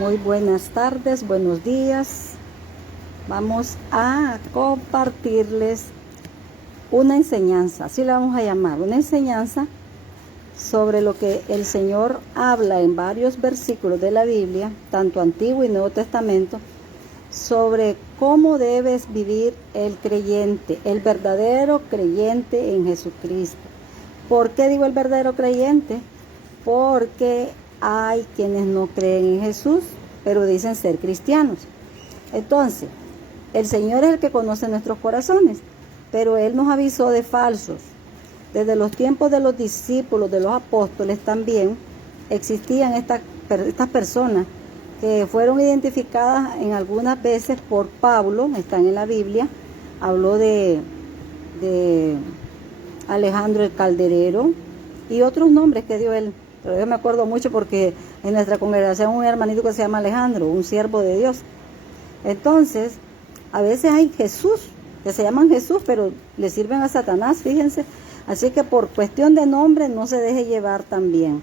Muy buenas tardes, buenos días. Vamos a compartirles una enseñanza, así la vamos a llamar, una enseñanza sobre lo que el Señor habla en varios versículos de la Biblia, tanto Antiguo y Nuevo Testamento, sobre cómo debes vivir el creyente, el verdadero creyente en Jesucristo. ¿Por qué digo el verdadero creyente? Porque hay quienes no creen en Jesús, pero dicen ser cristianos. Entonces, el Señor es el que conoce nuestros corazones, pero Él nos avisó de falsos. Desde los tiempos de los discípulos, de los apóstoles también, existían estas personas que fueron identificadas en algunas veces por Pablo, están en la Biblia. Habló de Alejandro el Calderero y otros nombres que dio él. Pero yo me acuerdo mucho porque en nuestra congregación un hermanito que se llama Alejandro, un siervo de Dios. Entonces, a veces hay Jesús, que se llaman Jesús, pero le sirven a Satanás, fíjense. Así que por cuestión de nombre no se deje llevar también.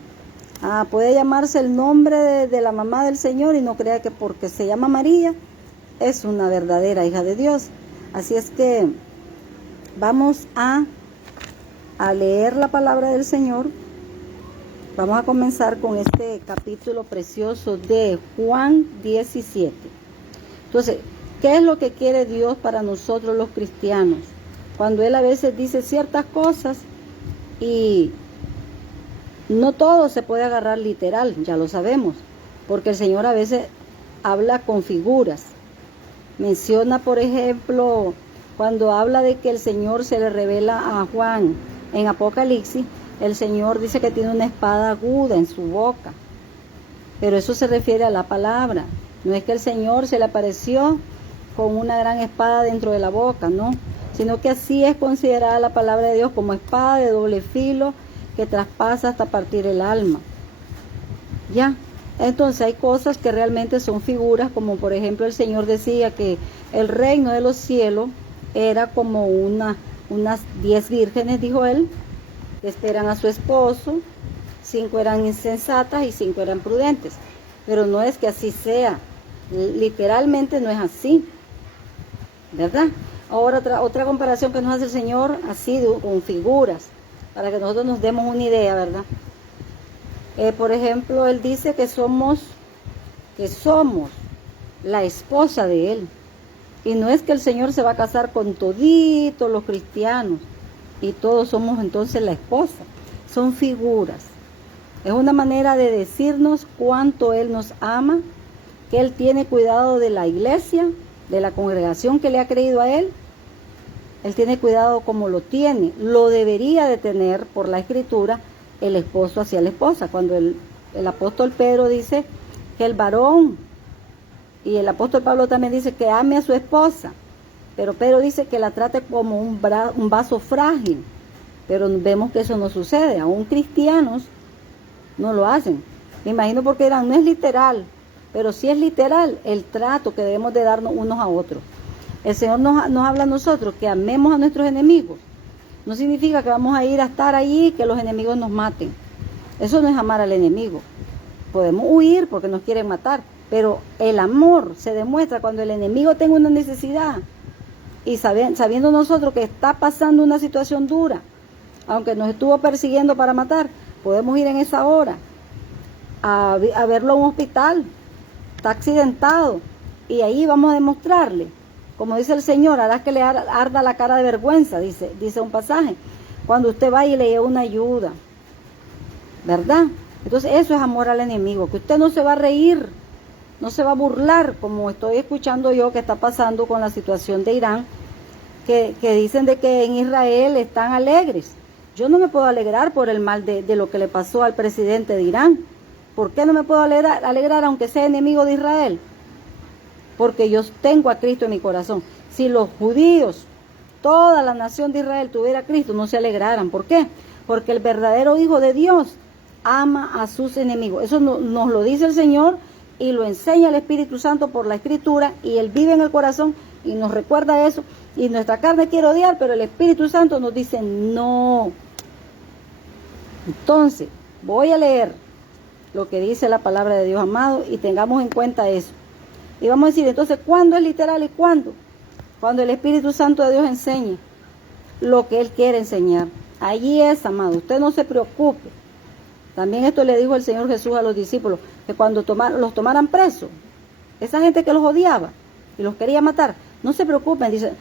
Puede llamarse el nombre de la mamá del Señor y no crea que porque se llama María es una verdadera hija de Dios. Así es que vamos a leer la palabra del Señor. Vamos a comenzar con este capítulo precioso de Juan 17. Entonces, ¿qué es lo que quiere Dios para nosotros los cristianos? Cuando Él a veces dice ciertas cosas y no todo se puede agarrar literal, ya lo sabemos, porque el Señor a veces habla con figuras. Menciona, por ejemplo, cuando habla de que el Señor se le revela a Juan en Apocalipsis, el Señor dice que tiene una espada aguda en su boca, pero eso se refiere a la palabra. No es que el Señor se le apareció con una gran espada dentro de la boca, no, sino que así es considerada la palabra de Dios, como espada de doble filo que traspasa hasta partir el alma. Ya, entonces hay cosas que realmente son figuras, como por ejemplo el Señor decía que el reino de los cielos era como unas 10 vírgenes, dijo Él, que esperan a su esposo. 5 eran insensatas y 5 eran prudentes, pero no es que así sea, literalmente no es así, ¿verdad? Ahora otra comparación que nos hace el Señor, así con figuras, para que nosotros nos demos una idea, ¿verdad? Por ejemplo, Él dice que somos la esposa de Él, y no es que el Señor se va a casar con toditos los cristianos, y todos somos entonces la esposa. Son figuras. Es una manera de decirnos cuánto Él nos ama, que Él tiene cuidado de la iglesia, de la congregación que le ha creído a Él. Él tiene cuidado como lo tiene, lo debería de tener por la Escritura el esposo hacia la esposa. Cuando el apóstol Pedro dice que el varón, y el apóstol Pablo también dice que ame a su esposa, pero Pedro dice que la trate como un vaso frágil, pero vemos que eso no sucede. Aún cristianos no lo hacen. Me imagino porque dirán, no es literal, pero sí es literal el trato que debemos de darnos unos a otros. El Señor nos habla a nosotros que amemos a nuestros enemigos. No significa que vamos a ir a estar allí y que los enemigos nos maten. Eso no es amar al enemigo. Podemos huir porque nos quieren matar, pero el amor se demuestra cuando el enemigo tenga una necesidad. Y sabiendo nosotros que está pasando una situación dura, aunque nos estuvo persiguiendo para matar, podemos ir en esa hora a verlo a un hospital, está accidentado, y ahí vamos a demostrarle, como dice el Señor, harás que le arda la cara de vergüenza, dice un pasaje, cuando usted va y le lleva una ayuda, ¿verdad? Entonces eso es amor al enemigo, que usted no se va a reír, no se va a burlar, como estoy escuchando yo que está pasando con la situación de Irán, que dicen de que en Israel están alegres. Yo no me puedo alegrar por el mal de lo que le pasó al presidente de Irán. ¿Por qué no me puedo alegrar aunque sea enemigo de Israel? Porque yo tengo a Cristo en mi corazón. Si los judíos, toda la nación de Israel tuviera a Cristo, no se alegraran. ¿Por qué? Porque el verdadero Hijo de Dios ama a sus enemigos. Eso nos lo dice el Señor y lo enseña el Espíritu Santo por la Escritura, y Él vive en el corazón y nos recuerda eso. Y nuestra carne quiere odiar, pero el Espíritu Santo nos dice no. Entonces, voy a leer lo que dice la palabra de Dios, amado, y tengamos en cuenta eso. Y vamos a decir, entonces, ¿cuándo es literal y cuándo? Cuando el Espíritu Santo de Dios enseñe lo que Él quiere enseñar. Allí es, amado, usted no se preocupe. También esto le dijo el Señor Jesús a los discípulos, que cuando los tomaran presos, esa gente que los odiaba y los quería matar, no se preocupen, dice,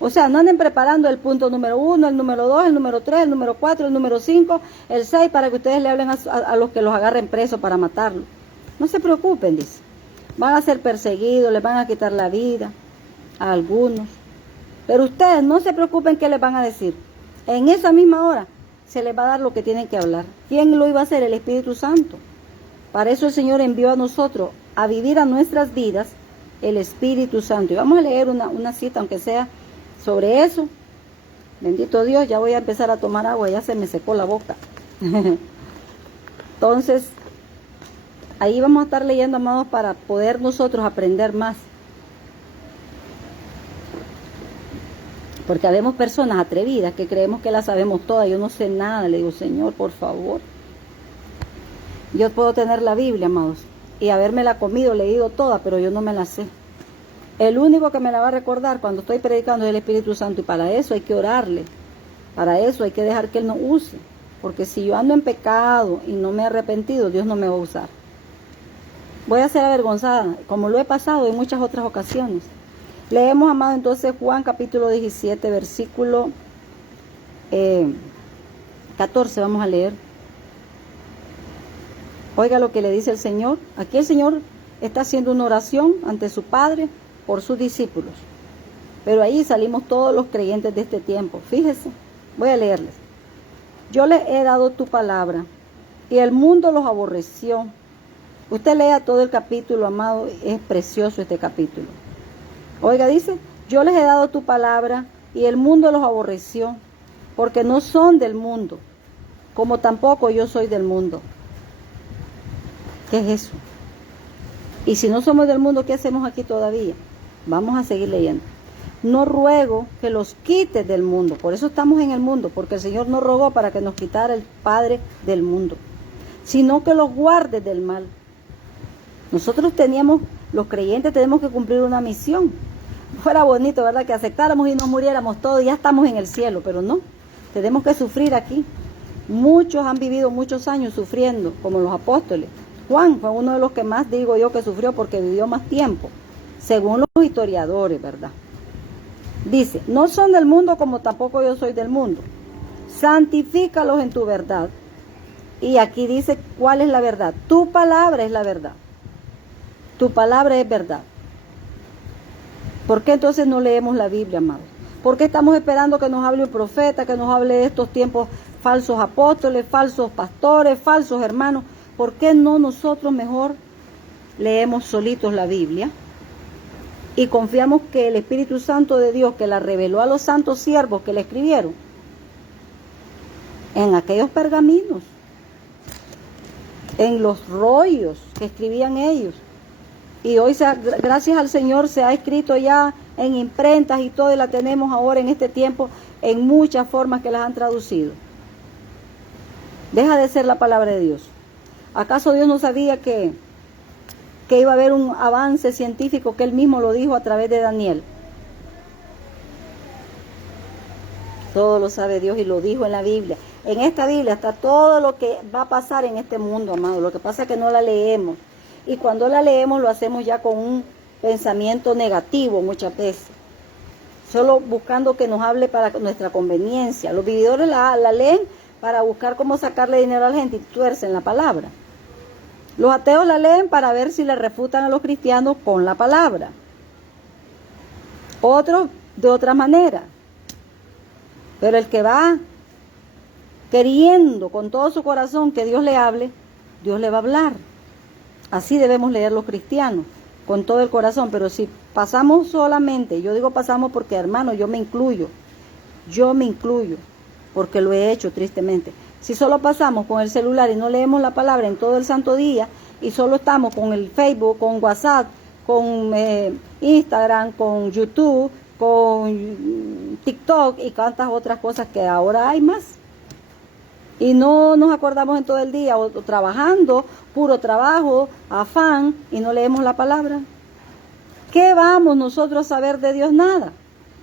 o sea, no anden preparando el punto número 1, el número 2, el número 3, el número 4, el número 5, el 6, para que ustedes le hablen a los que los agarren presos para matarlos. No se preocupen, dice. Van a ser perseguidos, les van a quitar la vida a algunos. Pero ustedes no se preocupen qué les van a decir. En esa misma hora se les va a dar lo que tienen que hablar. ¿Quién lo iba a hacer? El Espíritu Santo. Para eso el Señor envió a nosotros a vivir a nuestras vidas el Espíritu Santo. Y vamos a leer una cita, aunque sea sobre eso. Bendito Dios, ya voy a empezar a tomar agua, ya se me secó la boca. Entonces, ahí vamos a estar leyendo, amados, para poder nosotros aprender más. Porque habemos personas atrevidas que creemos que las sabemos todas. Yo no sé nada. Le digo, Señor, por favor. Yo puedo tener la Biblia, amados, y habérmela comido, leído toda, pero yo no me la sé. El único que me la va a recordar cuando estoy predicando es el Espíritu Santo. Y para eso hay que orarle. Para eso hay que dejar que Él nos use. Porque si yo ando en pecado y no me he arrepentido, Dios no me va a usar. Voy a ser avergonzada, como lo he pasado en muchas otras ocasiones. Leemos, amado, entonces Juan capítulo 17, versículo 14, vamos a leer. Oiga lo que le dice el Señor. Aquí el Señor está haciendo una oración ante su Padre por sus discípulos. Pero ahí salimos todos los creyentes de este tiempo. Fíjese, voy a leerles. Yo les he dado tu palabra y el mundo los aborreció. Usted lea todo el capítulo, amado, es precioso este capítulo. Oiga, dice, yo les he dado tu palabra y el mundo los aborreció, porque no son del mundo, como tampoco yo soy del mundo. ¿Qué es eso? Y si no somos del mundo, ¿qué hacemos aquí todavía? Vamos a seguir leyendo. No ruego que los quites del mundo, por eso estamos en el mundo, porque el Señor no rogó para que nos quitara el Padre del mundo, sino que los guardes del mal. Nosotros los creyentes tenemos que cumplir una misión. Fuera bonito, ¿verdad? Que aceptáramos y nos muriéramos todos, ya estamos en el cielo, pero no, tenemos que sufrir aquí. Muchos han vivido muchos años sufriendo, como los apóstoles. Juan fue uno de los que más digo yo que sufrió porque vivió más tiempo, según los historiadores, ¿verdad? Dice, no son del mundo como tampoco yo soy del mundo. Santifícalos en tu verdad. Y aquí dice, ¿cuál es la verdad? Tu palabra es la verdad. Tu palabra es verdad. ¿Por qué entonces no leemos la Biblia, amados? ¿Por qué estamos esperando que nos hable un profeta, que nos hable de estos tiempos falsos apóstoles, falsos pastores, falsos hermanos? ¿Por qué no nosotros mejor leemos solitos la Biblia y confiamos que el Espíritu Santo de Dios, que la reveló a los santos siervos que la escribieron, en aquellos pergaminos, en los rollos que escribían ellos, y hoy gracias al Señor se ha escrito ya en imprentas y todo, y la tenemos ahora en este tiempo en muchas formas que las han traducido? Deja de ser la palabra de Dios. ¿Acaso Dios no sabía que iba a haber un avance científico, que Él mismo lo dijo a través de Daniel? Todo lo sabe Dios y lo dijo en la Biblia. En esta Biblia está todo lo que va a pasar en este mundo, amado. Lo que pasa es que no la leemos. Y cuando la leemos lo hacemos ya con un pensamiento negativo muchas veces. Solo buscando que nos hable para nuestra conveniencia. Los vividores la leen para buscar cómo sacarle dinero a la gente y tuercen la palabra. Los ateos la leen para ver si le refutan a los cristianos con la palabra. Otros de otra manera. Pero el que va queriendo con todo su corazón que Dios le hable, Dios le va a hablar. Así debemos leer los cristianos, con todo el corazón. Pero si pasamos solamente, yo digo pasamos porque, hermano, yo me incluyo, porque lo he hecho tristemente. Si solo pasamos con el celular y no leemos la palabra en todo el santo día, y solo estamos con el Facebook, con WhatsApp, con Instagram, con YouTube, con TikTok y tantas otras cosas que ahora hay más, y no nos acordamos en todo el día, o trabajando, puro trabajo, afán, y no leemos la palabra. ¿Qué vamos nosotros a saber de Dios? Nada.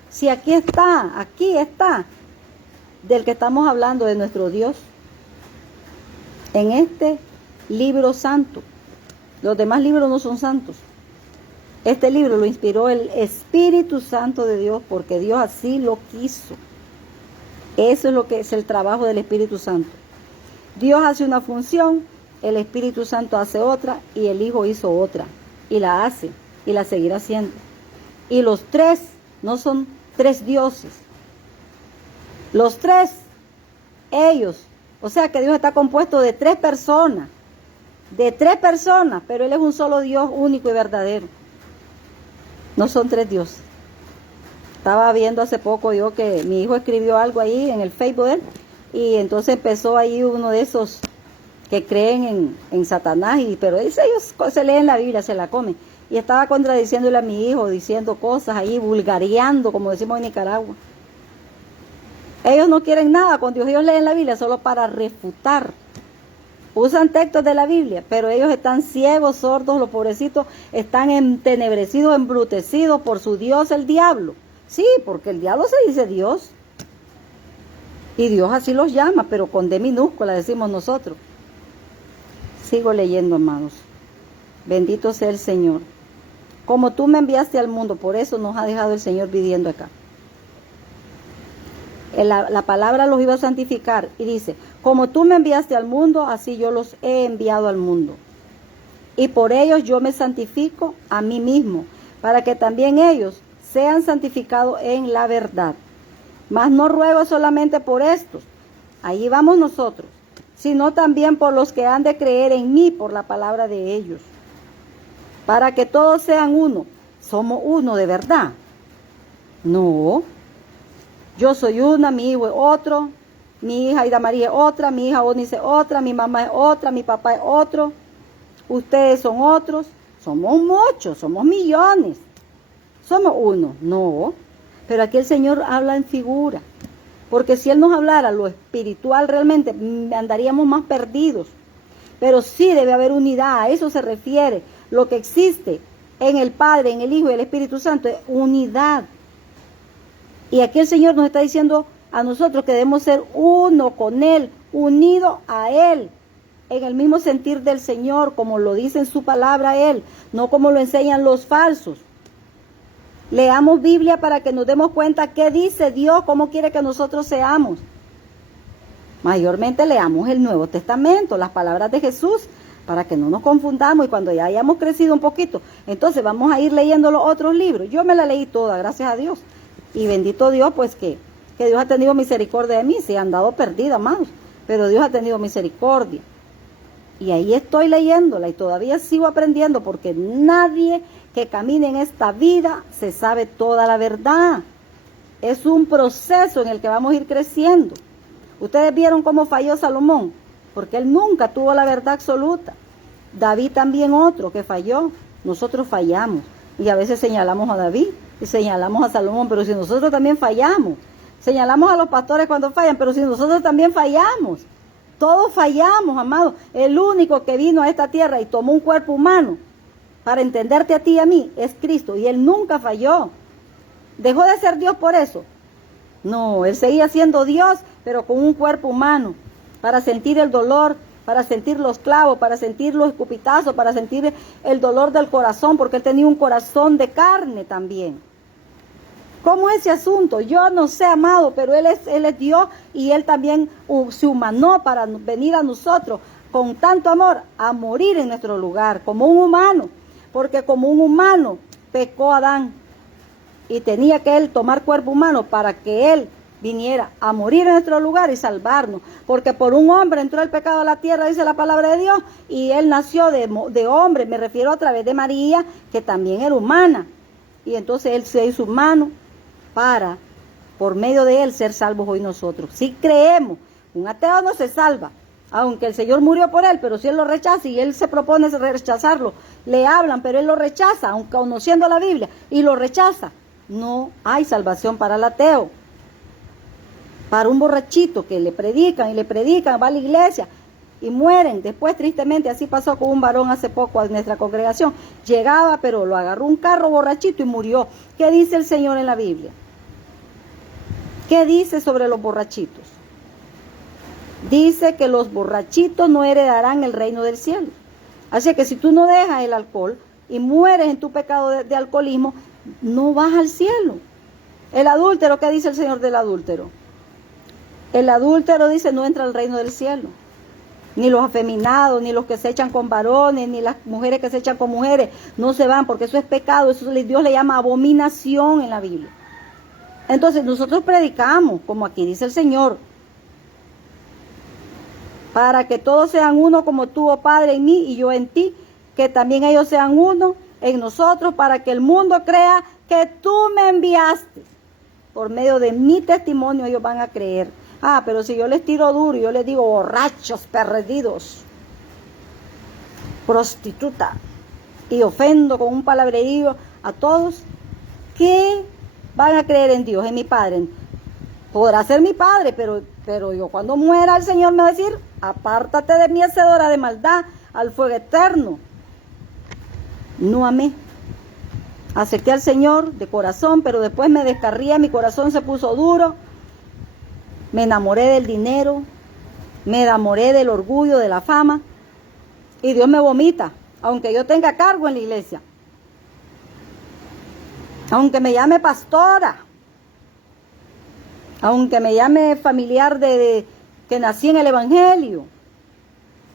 Si aquí está, del que estamos hablando, de nuestro Dios, en este libro santo. Los demás libros no son santos. Este libro lo inspiró el Espíritu Santo de Dios, porque Dios así lo quiso. Eso es lo que es el trabajo del Espíritu Santo. Dios hace una función, el Espíritu Santo hace otra, y el Hijo hizo otra, y la hace, y la seguirá haciendo. Y los tres no son tres dioses. Los tres, ellos, o sea que Dios está compuesto de tres personas, pero Él es un solo Dios único y verdadero. No son tres dioses. Estaba viendo hace poco yo que mi hijo escribió algo ahí en el Facebook de él, y entonces empezó ahí uno de esos que creen en Satanás, pero ellos se leen la Biblia, se la comen. Y estaba contradiciéndole a mi hijo, diciendo cosas ahí, vulgareando, como decimos en Nicaragua. Ellos no quieren nada con Dios, ellos leen la Biblia solo para refutar. Usan textos de la Biblia, pero ellos están ciegos, sordos, los pobrecitos están entenebrecidos, embrutecidos por su Dios, el diablo. Sí, porque el diablo se dice Dios. Y Dios así los llama, pero con D minúscula decimos nosotros. Sigo leyendo, amados. Bendito sea el Señor. Como tú me enviaste al mundo, por eso nos ha dejado el Señor viviendo acá. La palabra los iba a santificar y dice, como tú me enviaste al mundo, así yo los he enviado al mundo. Y por ellos yo me santifico a mí mismo, para que también ellos sean santificados en la verdad. Mas no ruego solamente por estos, allí vamos nosotros, sino también por los que han de creer en mí por la palabra de ellos, para que todos sean uno. ¿Somos uno de verdad? No. Yo soy una, mi hijo es otro, mi hija Aida María es otra, mi hija Onice es otra, mi mamá es otra, mi papá es otro, ustedes son otros. Somos muchos, somos millones. Somos uno. No. Pero aquí el Señor habla en figura. Porque si Él nos hablara lo espiritual realmente, andaríamos más perdidos. Pero sí debe haber unidad, a eso se refiere. Lo que existe en el Padre, en el Hijo y el Espíritu Santo es unidad. Y aquí el Señor nos está diciendo a nosotros que debemos ser uno con Él, unido a Él, en el mismo sentir del Señor, como lo dice en su palabra Él, no como lo enseñan los falsos. Leamos Biblia para que nos demos cuenta qué dice Dios, cómo quiere que nosotros seamos. Mayormente leamos el Nuevo Testamento, las palabras de Jesús, para que no nos confundamos, y cuando ya hayamos crecido un poquito, entonces vamos a ir leyendo los otros libros. Yo me la leí toda, gracias a Dios. Y bendito Dios, pues que Dios ha tenido misericordia de mí. Se han dado perdida, amados, pero Dios ha tenido misericordia. Y ahí estoy leyéndola y todavía sigo aprendiendo, porque nadie que camine en esta vida se sabe toda la verdad. Es un proceso en el que vamos a ir creciendo. Ustedes vieron cómo falló Salomón, porque él nunca tuvo la verdad absoluta. David también otro que falló. Nosotros fallamos y a veces señalamos a David y señalamos a Salomón, pero si nosotros también fallamos. Señalamos a los pastores cuando fallan, pero si nosotros también fallamos. Todos fallamos, amados. El único que vino a esta tierra y tomó un cuerpo humano para entenderte a ti y a mí es Cristo, y Él nunca falló. ¿Dejó de ser Dios por eso? No, Él seguía siendo Dios, pero con un cuerpo humano, para sentir el dolor, para sentir los clavos, para sentir los escupitazos, para sentir el dolor del corazón, porque Él tenía un corazón de carne también. ¿Cómo es ese asunto? Yo no sé, amado, pero Él es Dios, y Él también se humanó para venir a nosotros con tanto amor a morir en nuestro lugar, como un humano, porque como un humano pecó Adán y tenía que Él tomar cuerpo humano para que Él viniera a morir en nuestro lugar y salvarnos, porque por un hombre entró el pecado a la tierra, dice la palabra de Dios, y Él nació de hombre, me refiero a través de María, que también era humana, y entonces Él se hizo humano para, por medio de Él, ser salvos hoy nosotros. Si creemos, un ateo no se salva, aunque el Señor murió por él, pero si él lo rechaza y él se propone rechazarlo, le hablan, pero él lo rechaza, aunque conociendo la Biblia, y lo rechaza, no hay salvación para el ateo. Para un borrachito que le predican, va a la iglesia, y mueren. Después, tristemente, así pasó con un varón hace poco en nuestra congregación. Llegaba, pero lo agarró un carro borrachito y murió. ¿Qué dice el Señor en la Biblia? ¿Qué dice sobre los borrachitos? Dice que los borrachitos no heredarán el reino del cielo. Así que si tú no dejas el alcohol y mueres en tu pecado de alcoholismo, no vas al cielo. El adúltero, ¿qué dice el Señor del adúltero? El adúltero dice no entra al reino del cielo. Ni los afeminados, ni los que se echan con varones, ni las mujeres que se echan con mujeres, no se van, porque eso es pecado, eso Dios le llama abominación en la Biblia. Entonces nosotros predicamos, como aquí dice el Señor, para que todos sean uno como tú, oh Padre, en mí y yo en ti, que también ellos sean uno en nosotros, para que el mundo crea que tú me enviaste. Por medio de mi testimonio ellos van a creer. Pero si yo les tiro duro, yo les digo borrachos, perdidos, prostituta, y ofendo con un palabrerío a todos, ¿qué van a creer en Dios, en mi Padre? Podrá ser mi Padre, pero yo cuando muera el Señor me va a decir, apártate de mí, hacedora de maldad, al fuego eterno. No amé. Acepté al Señor de corazón, pero después me descarría, mi corazón se puso duro. Me enamoré del dinero, me enamoré del orgullo, de la fama, y Dios me vomita, aunque yo tenga cargo en la iglesia, aunque me llame pastora, aunque me llame familiar de que nací en el Evangelio.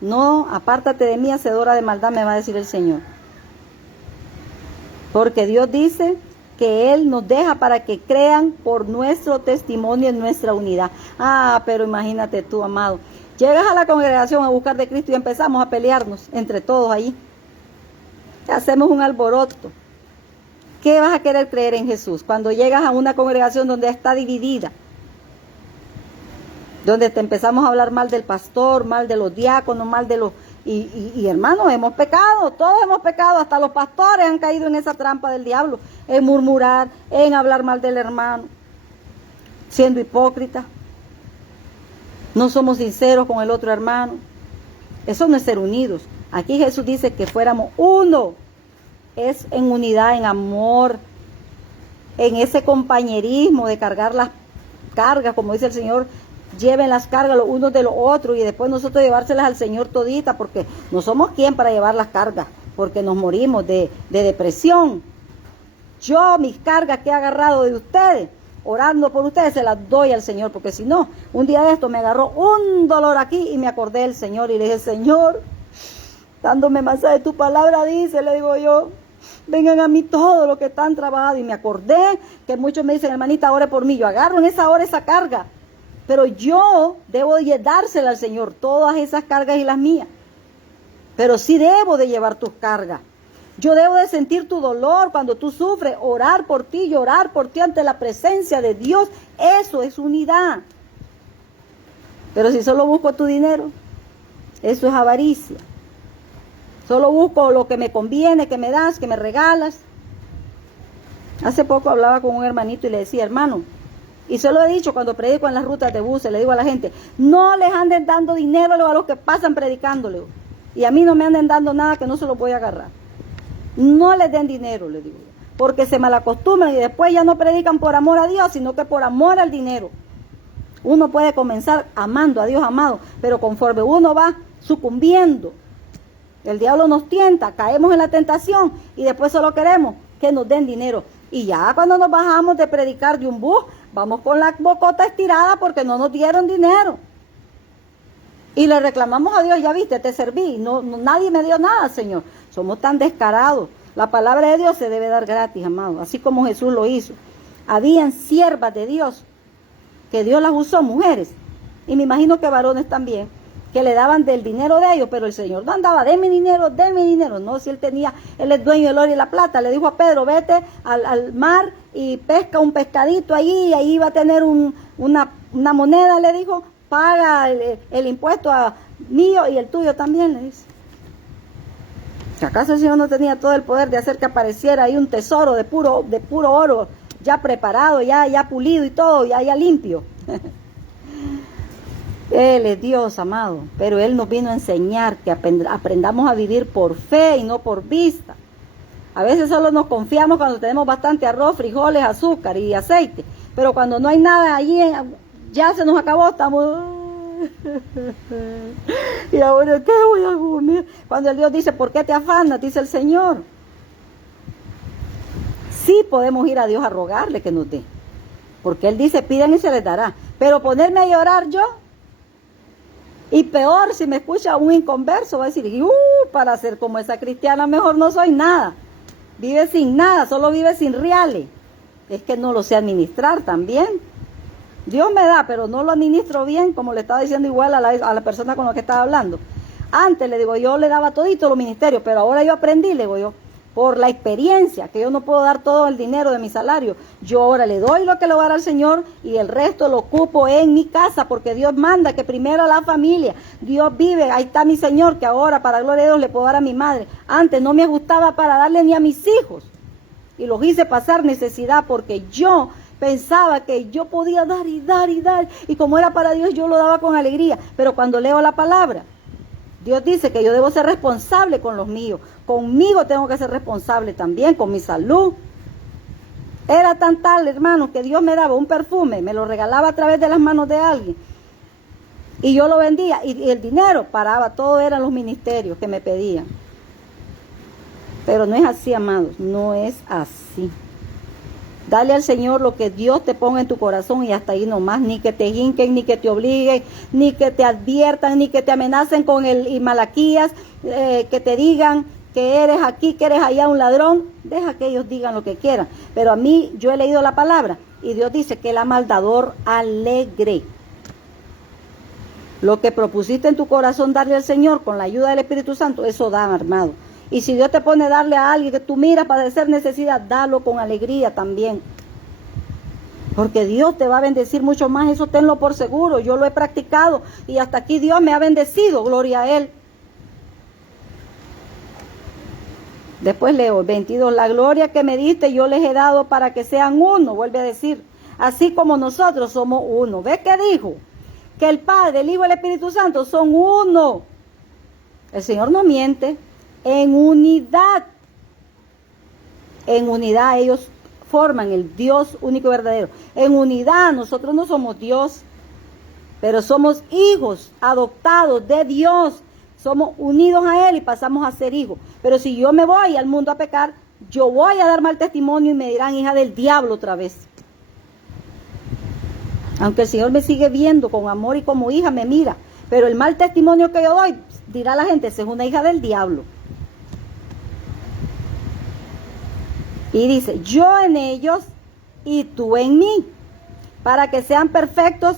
No, apártate de mí, hacedora de maldad, me va a decir el Señor. Porque Dios dice que Él nos deja para que crean por nuestro testimonio en nuestra unidad. Pero imagínate tú, amado. Llegas a la congregación a buscar de Cristo y empezamos a pelearnos entre todos ahí. Hacemos un alboroto. ¿Qué vas a querer creer en Jesús? Cuando llegas a una congregación donde está dividida, donde te empezamos a hablar mal del pastor, mal de los diáconos, mal de los... Y hermanos, hemos pecado, todos hemos pecado, hasta los pastores han caído en esa trampa del diablo, en murmurar, en hablar mal del hermano, siendo hipócritas. No somos sinceros con el otro hermano. Eso no es ser unidos. Aquí Jesús dice que fuéramos uno. Es en unidad, en amor, en ese compañerismo de cargar las cargas, como dice el Señor. Lleven las cargas los unos de los otros y después nosotros llevárselas al Señor todita, porque no somos quien para llevar las cargas, porque nos morimos de depresión. Yo mis cargas que he agarrado de ustedes, orando por ustedes, se las doy al Señor, porque si no, un día de esto me agarró un dolor aquí y me acordé del Señor y le dije, Señor, dándome más de tu palabra, dice, le digo yo, vengan a mí todos los que están trabajados. Y me acordé que muchos me dicen, hermanita, ore por mí. Yo agarro en esa hora esa carga. Pero yo debo de dársela al Señor, todas esas cargas y las mías. Pero sí debo de llevar tus cargas. Yo debo de sentir tu dolor cuando tú sufres, orar por ti, llorar por ti ante la presencia de Dios. Eso es unidad. Pero si solo busco tu dinero, eso es avaricia. Solo busco lo que me conviene, que me das, que me regalas. Hace poco hablaba con un hermanito y le decía, hermano, y se lo he dicho cuando predico en las rutas de buses, le digo a la gente, no les anden dando dinero a los que pasan predicándole. Y a mí no me anden dando nada que no se los voy a agarrar. No les den dinero, le digo, porque se malacostumbran y después ya no predican por amor a Dios, sino que por amor al dinero. Uno puede comenzar amando a Dios amado, pero conforme uno va sucumbiendo, el diablo nos tienta, caemos en la tentación y después solo queremos que nos den dinero. Y ya cuando nos bajamos de predicar de un bus, vamos con la bocota estirada porque no nos dieron dinero. Y le reclamamos a Dios, ya viste, te serví, nadie me dio nada, Señor. Somos tan descarados. La palabra de Dios se debe dar gratis, amado, así como Jesús lo hizo. Habían siervas de Dios, que Dios las usó, mujeres, y me imagino que varones también, que le daban del dinero de ellos, pero el Señor no andaba, deme dinero, no, si él es dueño del oro y la plata. Le dijo a Pedro, vete al mar y pesca un pescadito allí, y ahí va a tener una moneda, le dijo, paga el impuesto mío y el tuyo también, le dice. ¿Acaso el Señor no tenía todo el poder de hacer que apareciera ahí un tesoro de puro oro, ya preparado, ya pulido y todo, ya limpio? Él es Dios, amado, pero Él nos vino a enseñar que aprendamos a vivir por fe y no por vista. A veces solo nos confiamos cuando tenemos bastante arroz, frijoles, azúcar y aceite, pero cuando no hay nada allí, ya se nos acabó, estamos... ¿Y ahora qué voy a comer? Cuando el Dios dice, ¿por qué te afanas? Dice el Señor. Sí podemos ir a Dios a rogarle que nos dé, porque Él dice, pidan y se les dará, pero ponerme a llorar yo, y peor si me escucha un inconverso, va a decir, para ser como esa cristiana mejor no soy nada, vive sin nada, solo vive sin reales. Es que no lo sé administrar también. Dios me da, pero no lo administro bien, como le estaba diciendo igual a la persona con la que estaba hablando. Antes, le digo, yo le daba todito los ministerios, pero ahora yo aprendí, le digo yo, por la experiencia, que yo no puedo dar todo el dinero de mi salario. Yo ahora le doy lo que le voy a dar al Señor y el resto lo ocupo en mi casa, porque Dios manda que primero a la familia. Dios vive, ahí está mi Señor, que ahora para gloria de Dios le puedo dar a mi madre. Antes no me gustaba para darle ni a mis hijos. Y los hice pasar necesidad porque yo pensaba que yo podía dar y dar y dar. Y como era para Dios, yo lo daba con alegría. Pero cuando leo la palabra, Dios dice que yo debo ser responsable con los míos. Conmigo tengo que ser responsable también, con mi salud. Era tan tal, hermano, que Dios me daba un perfume, me lo regalaba a través de las manos de alguien. Y yo lo vendía y el dinero paraba, todo eran los ministerios que me pedían. Pero no es así, amados, no es así. Dale al Señor lo que Dios te ponga en tu corazón y hasta ahí nomás, ni que te hinquen, ni que te obliguen, ni que te adviertan, ni que te amenacen con el Malaquías, que te digan que eres aquí, que eres allá un ladrón. Deja que ellos digan lo que quieran. Pero a mí, yo he leído la palabra y Dios dice que Él ama al dador alegre. Lo que propusiste en tu corazón darle al Señor con la ayuda del Espíritu Santo, eso da, armado. Y si Dios te pone a darle a alguien que tú miras padecer necesidad, dalo con alegría también. Porque Dios te va a bendecir mucho más, eso tenlo por seguro. Yo lo he practicado y hasta aquí Dios me ha bendecido, gloria a Él. Después leo 22, la gloria que me diste yo les he dado para que sean uno, vuelve a decir, así como nosotros somos uno. ¿Ves qué dijo? Que el Padre, el Hijo y el Espíritu Santo son uno. El Señor no miente. En unidad ellos forman el Dios único y verdadero. En unidad, nosotros no somos Dios, pero somos hijos adoptados de Dios. Somos unidos a Él y pasamos a ser hijos. Pero si yo me voy al mundo a pecar, yo voy a dar mal testimonio y me dirán hija del diablo otra vez. Aunque el Señor me sigue viendo con amor y como hija me mira, pero el mal testimonio que yo doy, dirá la gente, esa es una hija del diablo. Y dice, yo en ellos y tú en mí, para que sean perfectos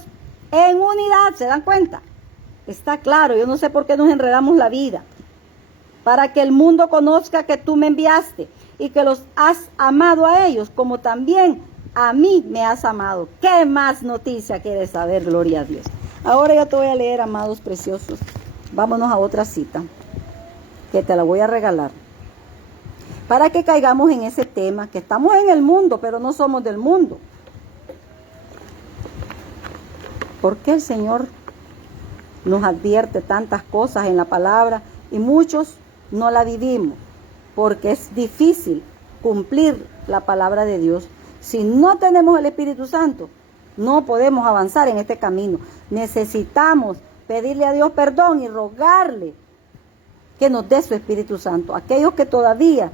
en unidad. ¿Se dan cuenta? Está claro, yo no sé por qué nos enredamos la vida. Para que el mundo conozca que tú me enviaste y que los has amado a ellos, como también a mí me has amado. ¿Qué más noticia quieres saber? Gloria a Dios. Ahora yo te voy a leer, amados preciosos. Vámonos a otra cita, que te la voy a regalar. Para que caigamos en ese tema, que estamos en el mundo, pero no somos del mundo. ¿Por qué el Señor nos advierte tantas cosas en la palabra y muchos no la vivimos? Porque es difícil cumplir la palabra de Dios. Si no tenemos el Espíritu Santo, no podemos avanzar en este camino. Necesitamos pedirle a Dios perdón y rogarle que nos dé su Espíritu Santo. Aquellos que todavía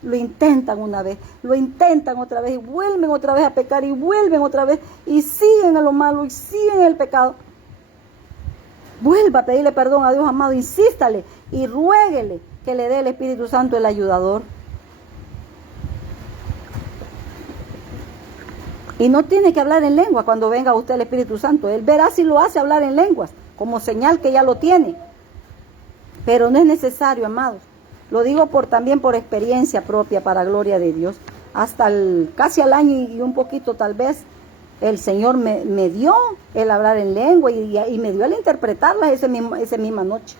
lo intentan una vez, lo intentan otra vez y vuelven otra vez a pecar y vuelven otra vez y siguen a lo malo y siguen el pecado. Vuelva a pedirle perdón a Dios, amado, insístale y ruéguele que le dé el Espíritu Santo, el ayudador. Y no tiene que hablar en lengua cuando venga usted el Espíritu Santo. Él verá si lo hace hablar en lenguas, como señal que ya lo tiene. Pero no es necesario, amados. Lo digo también por experiencia propia, para gloria de Dios. Hasta casi al año y un poquito tal vez, el Señor me dio el hablar en lengua y me dio el interpretarlas esa misma noche.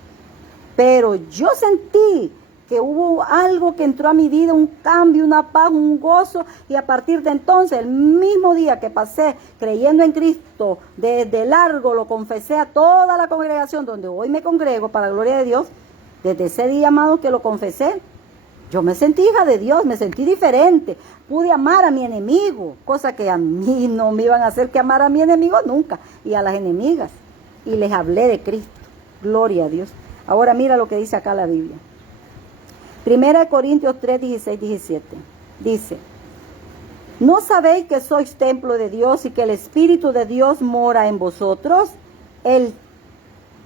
Pero yo sentí que hubo algo que entró a mi vida, un cambio, una paz, un gozo, y a partir de entonces, el mismo día que pasé creyendo en Cristo, desde largo lo confesé a toda la congregación donde hoy me congrego, para la gloria de Dios. Desde ese día, amado, que lo confesé, yo me sentí hija de Dios, me sentí diferente. Pude amar a mi enemigo, cosa que a mí no me iban a hacer que amar a mi enemigo nunca, y a las enemigas. Y les hablé de Cristo. Gloria a Dios. Ahora mira lo que dice acá la Biblia. 1 Corintios 3, 16, 17. Dice, ¿no sabéis que sois templo de Dios y que el Espíritu de Dios mora en vosotros? El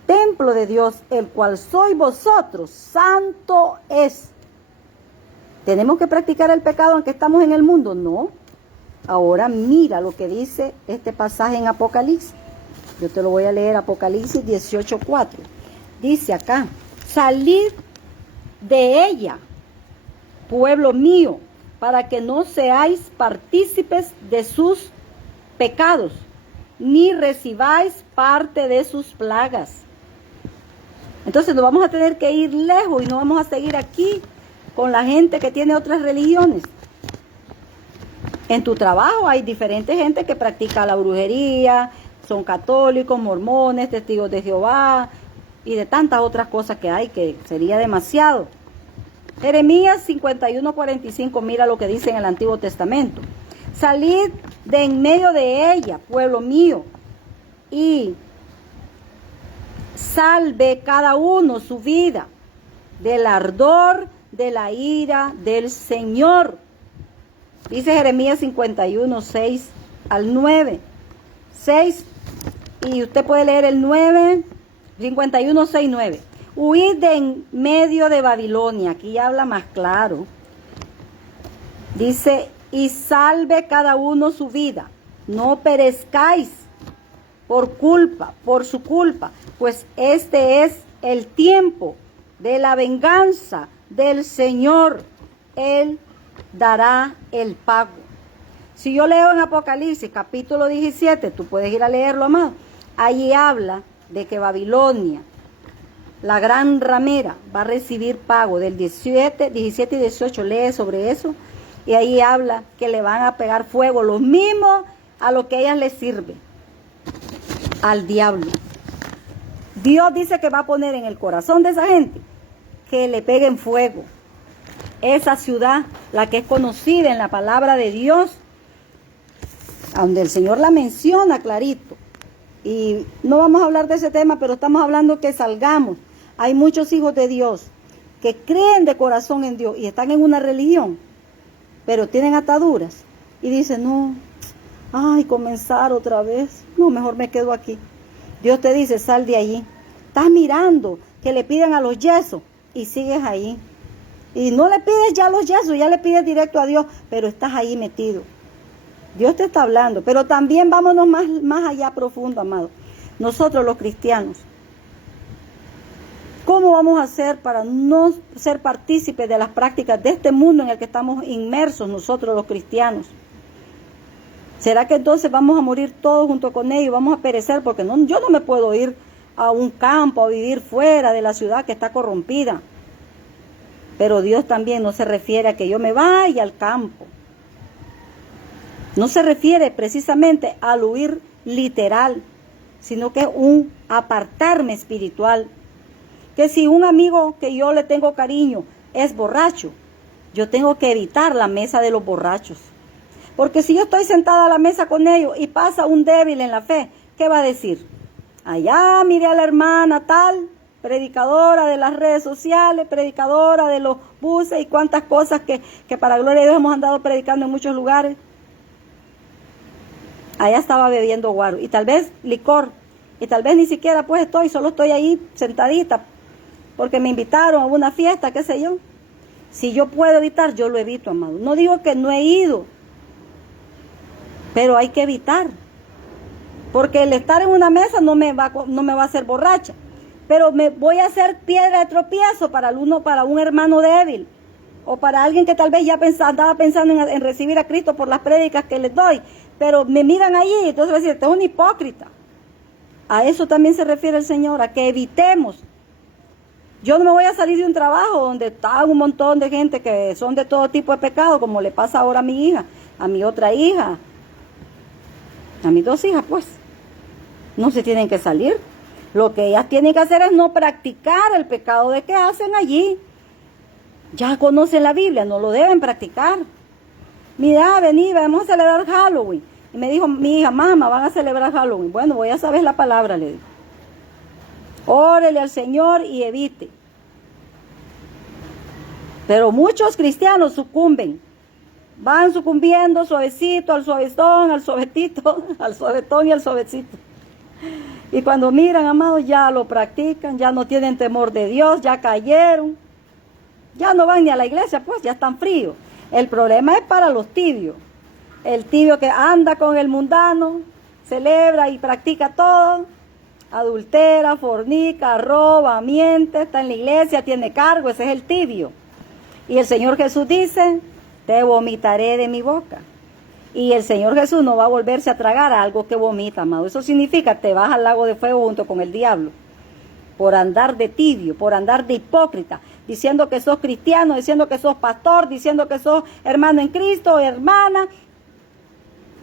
templo de Dios, el cual sois vosotros, santo es. ¿Tenemos que practicar el pecado aunque estamos en el mundo? No. Ahora mira lo que dice este pasaje en Apocalipsis. Yo te lo voy a leer, Apocalipsis 18:4. Dice acá, salid de ella, pueblo mío, para que no seáis partícipes de sus pecados, ni recibáis parte de sus plagas. Entonces nos vamos a tener que ir lejos y no vamos a seguir aquí con la gente que tiene otras religiones. En tu trabajo hay diferente gente que practica la brujería, son católicos, mormones, testigos de Jehová y de tantas otras cosas que hay que sería demasiado. Jeremías 51:45, mira lo que dice en el Antiguo Testamento. Salid de en medio de ella, pueblo mío, y salve cada uno su vida del ardor de la ira del Señor. Dice Jeremías 51:6 al 9. 6, y usted puede leer el 9, 51:6, 9. Huid de en medio de Babilonia, aquí habla más claro. Dice, y salve cada uno su vida, no perezcáis por su culpa, pues este es el tiempo de la venganza del Señor. Él dará el pago. Si yo leo en Apocalipsis capítulo 17, tú puedes ir a leerlo, amado. Allí habla de que Babilonia, la gran ramera, va a recibir pago del 17 y 18, lee sobre eso. Y ahí habla que le van a pegar fuego, los mismos a lo que a ellas les sirve, al diablo. Dios dice que va a poner en el corazón de esa gente que le peguen fuego. Esa ciudad, la que es conocida en la palabra de Dios, donde el Señor la menciona clarito. Y no vamos a hablar de ese tema, pero estamos hablando que salgamos. Hay muchos hijos de Dios que creen de corazón en Dios y están en una religión, pero tienen ataduras. Y dicen, no, ay, comenzar otra vez. No, mejor me quedo aquí. Dios te dice, sal de allí. Estás mirando que le piden a los yesos y sigues ahí. Y no le pides ya los yesos, ya le pides directo a Dios, pero estás ahí metido. Dios te está hablando, pero también vámonos más allá profundo, amado. Nosotros los cristianos, ¿cómo vamos a hacer para no ser partícipes de las prácticas de este mundo en el que estamos inmersos nosotros los cristianos? ¿Será que entonces vamos a morir todos junto con ellos, vamos a perecer? Porque yo no me puedo ir a un campo a vivir fuera de la ciudad que está corrompida. Pero Dios también no se refiere a que yo me vaya al campo. No se refiere precisamente al huir literal, sino que es un apartarme espiritual. Que si un amigo que yo le tengo cariño es borracho, yo tengo que evitar la mesa de los borrachos. Porque si yo estoy sentada a la mesa con ellos y pasa un débil en la fe, ¿qué va a decir? Allá miré a la hermana tal, predicadora de las redes sociales, predicadora de los buses y cuantas cosas que para gloria de Dios hemos andado predicando en muchos lugares. Allá estaba bebiendo guaro y tal vez licor y tal vez ni siquiera pues solo estoy ahí sentadita porque me invitaron a una fiesta, qué sé yo. Si yo puedo evitar, yo lo evito, amado. No digo que no he ido, pero hay que evitar, porque el estar en una mesa no me va a hacer borracha, pero me voy a hacer piedra de tropiezo para un hermano débil, o para alguien que tal vez ya andaba pensando en recibir a Cristo por las prédicas que les doy, pero me miran allí, entonces voy a decir, este es un hipócrita. A eso también se refiere el Señor, a que evitemos Yo no me voy a salir de un trabajo donde está un montón de gente que son de todo tipo de pecado, como le pasa ahora a mi hija, a mi otra hija, a mis 2 hijas, pues. No se tienen que salir. Lo que ellas tienen que hacer es no practicar el pecado de que hacen allí. Ya conocen la Biblia, no lo deben practicar. Mira, vení, vamos a celebrar Halloween. Y me dijo mi hija, mamá, van a celebrar Halloween. Bueno, voy a saber la palabra, le digo. Órele al Señor y evite. Pero muchos cristianos sucumben. Van sucumbiendo suavecito, al suavezón, al suavetito, al suavetón y al suavecito. Y cuando miran, amados, ya lo practican, ya no tienen temor de Dios, ya cayeron. Ya no van ni a la iglesia, pues ya están fríos. El problema es para los tibios. El tibio que anda con el mundano, celebra y practica todo. Adultera, fornica, roba, miente, está en la iglesia, tiene cargo, ese es el tibio. Y el Señor Jesús dice, te vomitaré de mi boca. Y el Señor Jesús no va a volverse a tragar a algo que vomita, amado. Eso significa, te vas al lago de fuego junto con el diablo. Por andar de tibio, por andar de hipócrita, diciendo que sos cristiano, diciendo que sos pastor, diciendo que sos hermano en Cristo, hermana,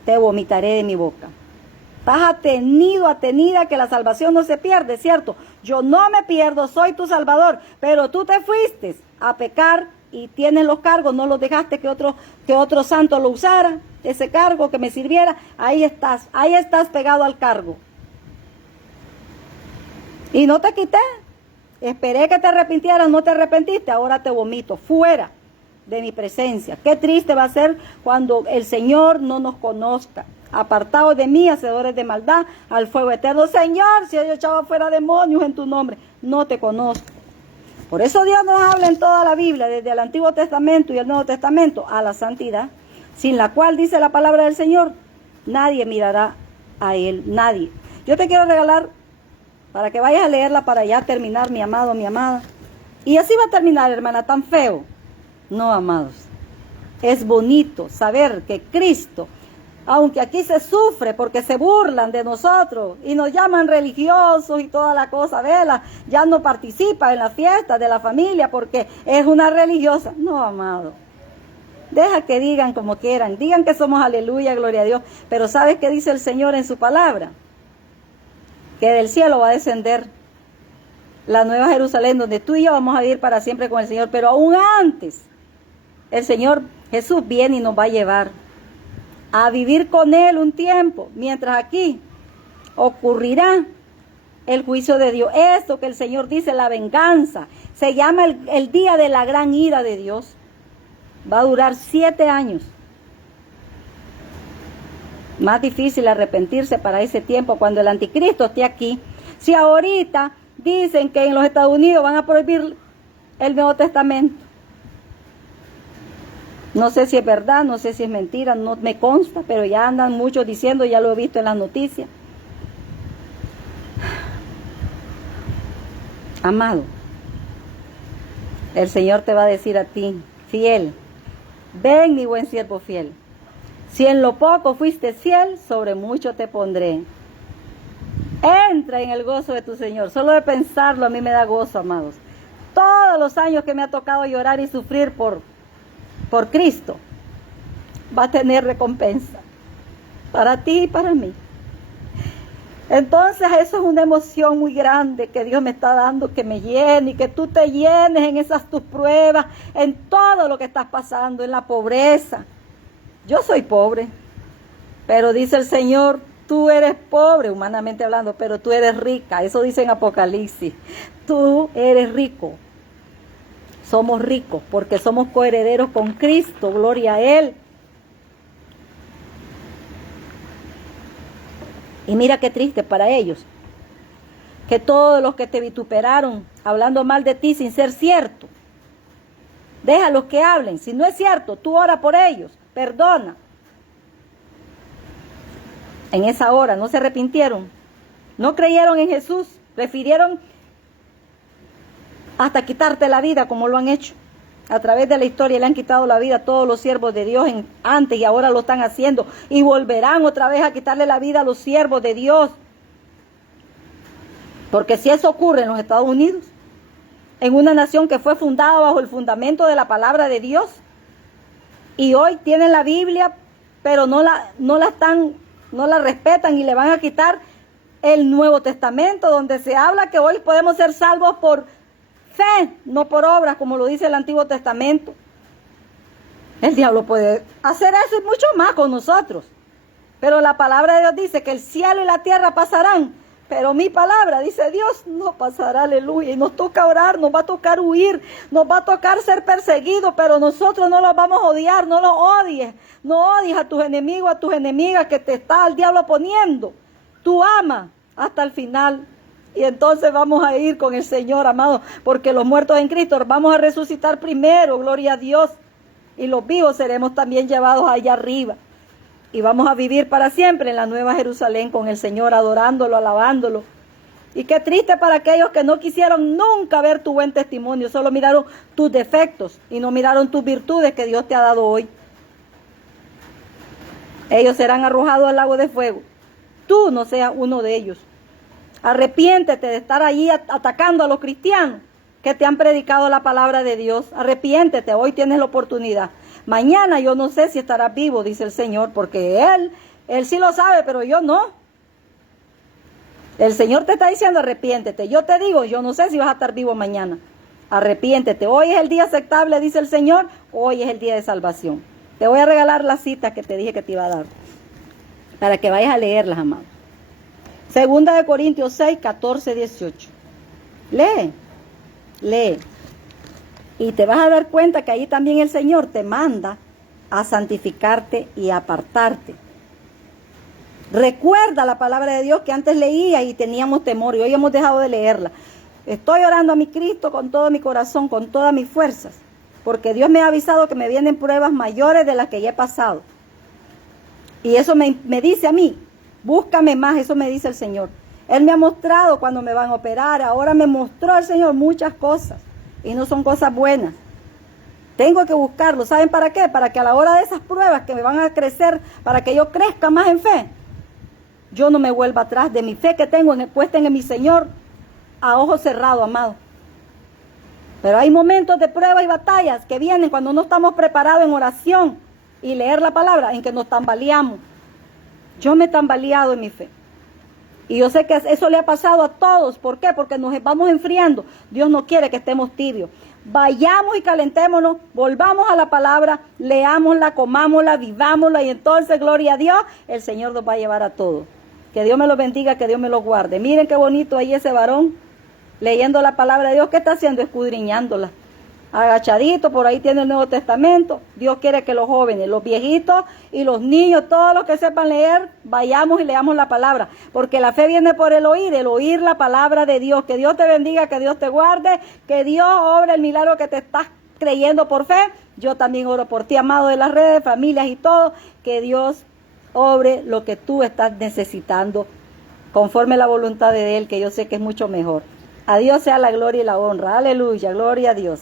te vomitaré de mi boca. Estás atenida que la salvación no se pierde, ¿cierto? Yo no me pierdo, soy tu Salvador, pero tú te fuiste a pecar y tienes los cargos, no los dejaste que otro santo lo usara, ese cargo que me sirviera, ahí estás pegado al cargo. Y no te quité, esperé que te arrepintieras, no te arrepentiste, ahora te vomito, fuera de mi presencia. Qué triste va a ser cuando el Señor no nos conozca. Apartados de mí, hacedores de maldad, al fuego eterno. Señor, si yo echaba fuera demonios en tu nombre, no te conozco. Por eso Dios nos habla en toda la Biblia, desde el Antiguo Testamento y el Nuevo Testamento, a la santidad, sin la cual, dice la palabra del Señor, nadie mirará a Él, nadie. Yo te quiero regalar, para que vayas a leerla para ya terminar, mi amado, mi amada. Y así va a terminar, hermana, tan feo. No, amados. Es bonito saber que Cristo, aunque aquí se sufre porque se burlan de nosotros y nos llaman religiosos y toda la cosa, vela, ya no participa en la fiesta de la familia porque es una religiosa. No, amado. Deja que digan como quieran, digan que somos aleluya, gloria a Dios, pero ¿sabes qué dice el Señor en su palabra? Que del cielo va a descender la nueva Jerusalén, donde tú y yo vamos a vivir para siempre con el Señor, pero aún antes, el Señor Jesús viene y nos va a llevar a vivir con Él un tiempo, mientras aquí ocurrirá el juicio de Dios. Esto que el Señor dice, la venganza, se llama el día de la gran ira de Dios. Va a durar 7 años. Más difícil arrepentirse para ese tiempo cuando el anticristo esté aquí. Si ahorita dicen que en los Estados Unidos van a prohibir el Nuevo Testamento, no sé si es verdad, no sé si es mentira, no me consta, pero ya andan muchos diciendo, ya lo he visto en las noticias. Amado, el Señor te va a decir a ti, fiel, ven mi buen siervo fiel. Si en lo poco fuiste fiel, sobre mucho te pondré. Entra en el gozo de tu Señor. Solo de pensarlo a mí me da gozo, amados. Todos los años que me ha tocado llorar y sufrir por Cristo, va a tener recompensa para ti y para mí. Entonces eso es una emoción muy grande que Dios me está dando, que me llene y que tú te llenes en esas tus pruebas, en todo lo que estás pasando, en la pobreza. Yo soy pobre, pero dice el Señor, tú eres pobre, humanamente hablando, pero tú eres rica. Eso dice en Apocalipsis. Tú eres rico. Somos ricos porque somos coherederos con Cristo. Gloria a Él. Y mira qué triste para ellos, que todos los que te vituperaron, hablando mal de ti sin ser cierto, déjalos que hablen. Si no es cierto, tú ora por ellos, perdona. En esa hora no se arrepintieron, no creyeron en Jesús, prefirieron hasta quitarte la vida, como lo han hecho. A través de la historia le han quitado la vida a todos los siervos de Dios antes y ahora lo están haciendo. Y volverán otra vez a quitarle la vida a los siervos de Dios. Porque si eso ocurre en los Estados Unidos, en una nación que fue fundada bajo el fundamento de la palabra de Dios. Y hoy tienen la Biblia, pero no la respetan y le van a quitar el Nuevo Testamento, donde se habla que hoy podemos ser salvos por fe, no por obras, como lo dice el Antiguo Testamento. El diablo puede hacer eso y mucho más con nosotros. Pero la palabra de Dios dice que el cielo y la tierra pasarán, pero mi palabra, dice Dios, no pasará, aleluya. Y nos toca orar, nos va a tocar huir, nos va a tocar ser perseguidos, pero nosotros no los vamos a odiar, no los odies. No odies a tus enemigos, a tus enemigas que te está el diablo poniendo. Tú ama hasta el final. Y entonces vamos a ir con el Señor, amado, porque los muertos en Cristo vamos a resucitar primero, gloria a Dios. Y los vivos seremos también llevados allá arriba. Y vamos a vivir para siempre en la Nueva Jerusalén con el Señor, adorándolo, alabándolo. Y qué triste para aquellos que no quisieron nunca ver tu buen testimonio, solo miraron tus defectos y no miraron tus virtudes que Dios te ha dado hoy. Ellos serán arrojados al lago de fuego. Tú no seas uno de ellos. Arrepiéntete de estar allí atacando a los cristianos que te han predicado la palabra de Dios. Arrepiéntete, hoy tienes la oportunidad. Mañana yo no sé si estarás vivo, dice el Señor, porque Él sí lo sabe, pero yo no. El Señor te está diciendo arrepiéntete. Yo te digo, yo no sé si vas a estar vivo mañana. Arrepiéntete. Hoy es el día aceptable, dice el Señor. Hoy es el día de salvación. Te voy a regalar las citas que te dije que te iba a dar, para que vayas a leerlas, amado. Segunda de Corintios 6, 14, 18. Lee. Y te vas a dar cuenta que ahí también el Señor te manda a santificarte y a apartarte. Recuerda la palabra de Dios que antes leía y teníamos temor y hoy hemos dejado de leerla. Estoy orando a mi Cristo con todo mi corazón, con todas mis fuerzas, porque Dios me ha avisado que me vienen pruebas mayores de las que ya he pasado. Y eso me dice a mí, búscame más, eso me dice el Señor. Él me ha mostrado cuando me van a operar, ahora me mostró el Señor muchas cosas. Y no son cosas buenas. Tengo que buscarlo. ¿Saben para qué? Para que a la hora de esas pruebas que me van a crecer, para que yo crezca más en fe, yo no me vuelva atrás de mi fe que tengo puesta en mi Señor a ojos cerrados, amado. Pero hay momentos de pruebas y batallas que vienen cuando no estamos preparados en oración y leer la palabra, en que nos tambaleamos. Yo me he tambaleado en mi fe. Y yo sé que eso le ha pasado a todos. ¿Por qué? Porque nos vamos enfriando. Dios no quiere que estemos tibios. Vayamos y calentémonos, volvamos a la palabra, leámosla, comámosla, vivámosla y entonces, gloria a Dios, el Señor nos va a llevar a todos. Que Dios me los bendiga, que Dios me los guarde. Miren qué bonito ahí ese varón leyendo la palabra de Dios. ¿Qué está haciendo? Escudriñándola. Agachadito, por ahí tiene el Nuevo Testamento. Dios quiere que los jóvenes, los viejitos y los niños, todos los que sepan leer, vayamos y leamos la palabra, porque la fe viene por el oír la palabra de Dios. Que Dios te bendiga, que Dios te guarde, que Dios obre el milagro que te estás creyendo por fe. Yo también oro por ti, amado de las redes, familias y todo, que Dios obre lo que tú estás necesitando, conforme a la voluntad de Él, que yo sé que es mucho mejor. A Dios sea la gloria y la honra. Aleluya, gloria a Dios.